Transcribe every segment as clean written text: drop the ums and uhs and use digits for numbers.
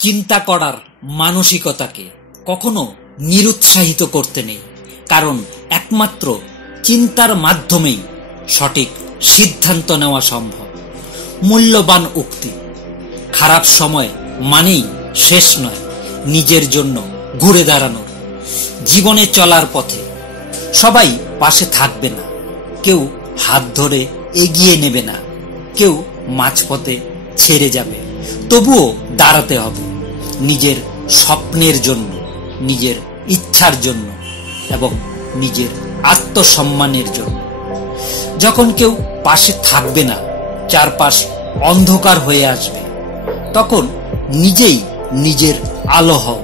চিন্তা করার মানসিকতাকে কখনো নিরুৎসাহিত করতে নেই, কারণ একমাত্র চিন্তার মাধ্যমেই সঠিক সিদ্ধান্ত নেওয়া সম্ভব। মূল্যবান উক্তি। খারাপ সময় মানেই শেষ নয়, নিজের জন্য ঘুরে দাঁড়ানো। জীবনে চলার পথে সবাই পাশে থাকবে না, কেউ হাত ধরে এগিয়ে নেবে না, কেউ মাঝপথে ছেড়ে যাবে। তবুও দাঁড়াতে হবে নিজের স্বপ্নের জন্য, নিজের ইচ্ছার জন্য এবং নিজের আত্মসম্মানের জন্য। যখন কেউ পাশে থাকবে না, চারপাশ অন্ধকার হয়ে আসবে, তখন নিজেই নিজের আলো হও।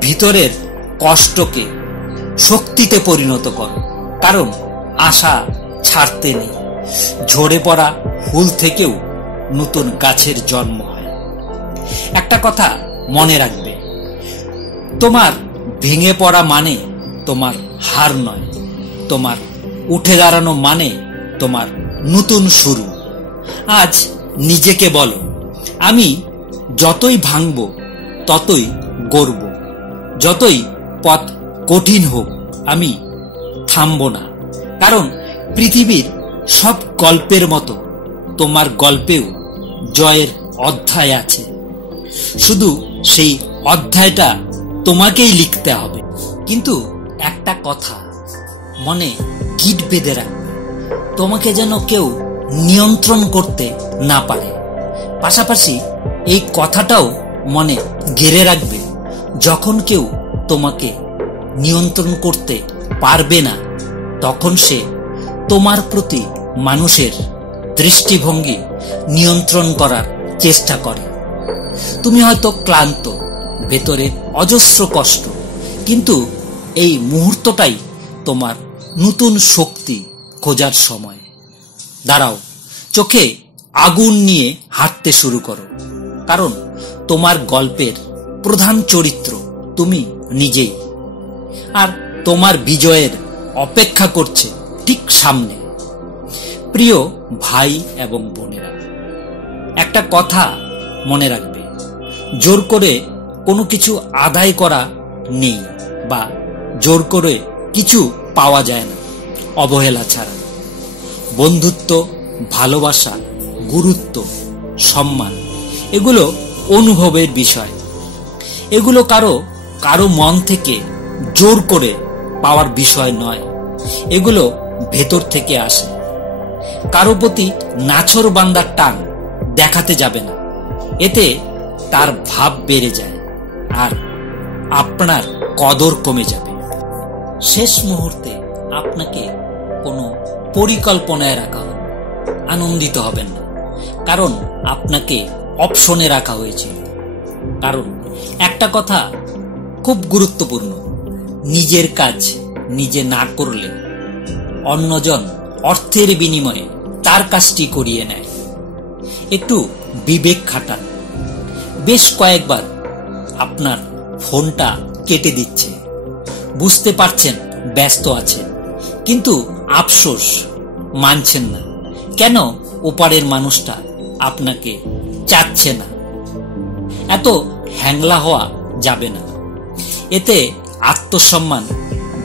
ভিতরের কষ্টকে শক্তিতে পরিণত করো, কারণ আশা ছাড়তে নেই। ঝরে পড়া ফুল থেকেও নতুন গাছের জন্ম হয়। একটা কথা মনে রাখবে, তোমার ভেঙে পড়া মানে তোমার হার নয়, তোমার উঠে দাঁড়ানো মানে তোমার নতুন শুরু। আজ নিজেকে বলো, আমি যতই ভাঙব ততই গড়ব। যতই পথ কঠিন হোক আমি থামব না, কারণ পৃথিবীর সব গল্পের মতো তোমার গল্পেও জয়ের অধ্যায় আছে। শুধু সেই অধ্যায়টা তোমাকেই লিখতে হবে। কিন্তু একটা কথা মনে গিট বেঁধে রাখবে, তোমাকে যেন কেউ নিয়ন্ত্রণ করতে না পারে। পাশাপাশি এই কথাটাও মনে গেড়ে রাখবে, যখন কেউ তোমাকে নিয়ন্ত্রণ করতে পারবে না, তখন সে তোমার প্রতি মানুষের দৃষ্টিভঙ্গি নিয়ন্ত্রণ করার চেষ্টা করে। তুমি হয়তো ক্লান্ত, ভেতরে অজস্র কষ্ট, কিন্তু এই মুহূর্তটাই তোমার নতুন শক্তি খোঁজার সময়। দাঁড়াও, চোখে আগুন নিয়ে হাঁটতে শুরু করো, কারণ তোমার গল্পের প্রধান চরিত্র তুমি নিজেই, আর তোমার বিজয়ের অপেক্ষা করছে ঠিক সামনে। প্রিয় ভাই এবং বোনেরা, একটা কথা মনে রাখবে, জোর করে কোনো কিছু আদায় করা নেই, বা জোর করে কিছু পাওয়া যায় না অবহেলা ছাড়া। বন্ধুত্ব, ভালোবাসা, গুরুত্ব, সম্মান এগুলো অনুভবের বিষয়। এগুলো কারো কারো মন থেকে জোর করে পাওয়ার বিষয় নয়, এগুলো ভেতর থেকে আসে। কারো প্রতি নাছোড়বান্দার টান দেখাতে যাবে না, এতে তার ভাব বেড়ে যায় আর আপনার কদর কমে যাবে। শেষ মুহূর্তে আপনাকে কোনো পরিকল্পনায় রাখা হবে, আনন্দিত হবেন না, কারণ আপনাকে অপশনে রাখা হয়েছিল। কারণ একটা কথা খুব গুরুত্বপূর্ণ, নিজের কাজ নিজে না করলে অন্যজন অর্থের বিনিময়ে তার কাজটি করিয়ে নেয়। একটু বিবেক খাটান। বেশ কয়েকবার আপনার ফোনটা কেটে দিচ্ছে, বুঝতে পারছেন ব্যস্ত আছেন, কিন্তু আফসোস মানছেন না। কেন ওপারের মানুষটা আপনাকে চাচ্ছে না? এত হ্যাংলা হওয়া যাবে না, এতে আত্মসম্মান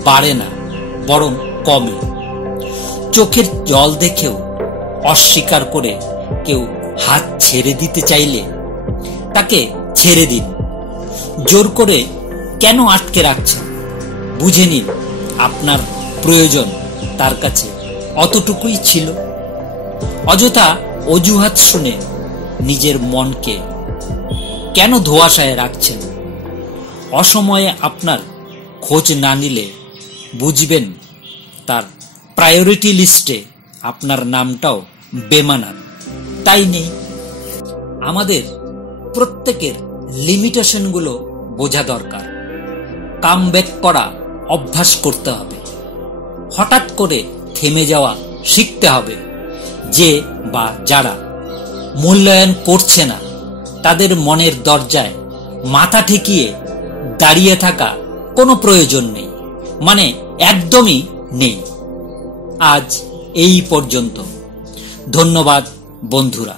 বাড়ে না, বরং কমে। চোখের জল দেখেও অস্বীকার করে কেউ হাত ছেড়ে দিতে চাইলে তাকে ছেড়ে দিন। জোর করে কেন আটকে রাখছেন? বুঝে নিন আপনার প্রয়োজন তার কাছে অতটুকুই ছিল। অযথা অজুহাত শুনে নিজের মনকে কেন ধোঁয়াশায় রাখছেন? অসময়ে আপনার খোঁজ না নিলে বুঝবেন তার প্রায়োরিটি লিস্টে আপনার নামটাও বেমানান তাই নেই। আমাদের প্রত্যেকের লিমিটেশনগুলো বোঝা দরকার। কামব্যাক করা অভ্যাস করতে হবে। হঠাৎ করে থেমে যাওয়া শিখতে হবে। যে বা যারা মূল্যায়ন করছে না, তাদের মনের দরজায় মাথা ঠেকিয়ে দাঁড়িয়ে থাকা কোনো প্রয়োজন নেই, মানে একদমই নেই। আজ এই পর্যন্ত। ধন্যবাদ বন্ধুরা।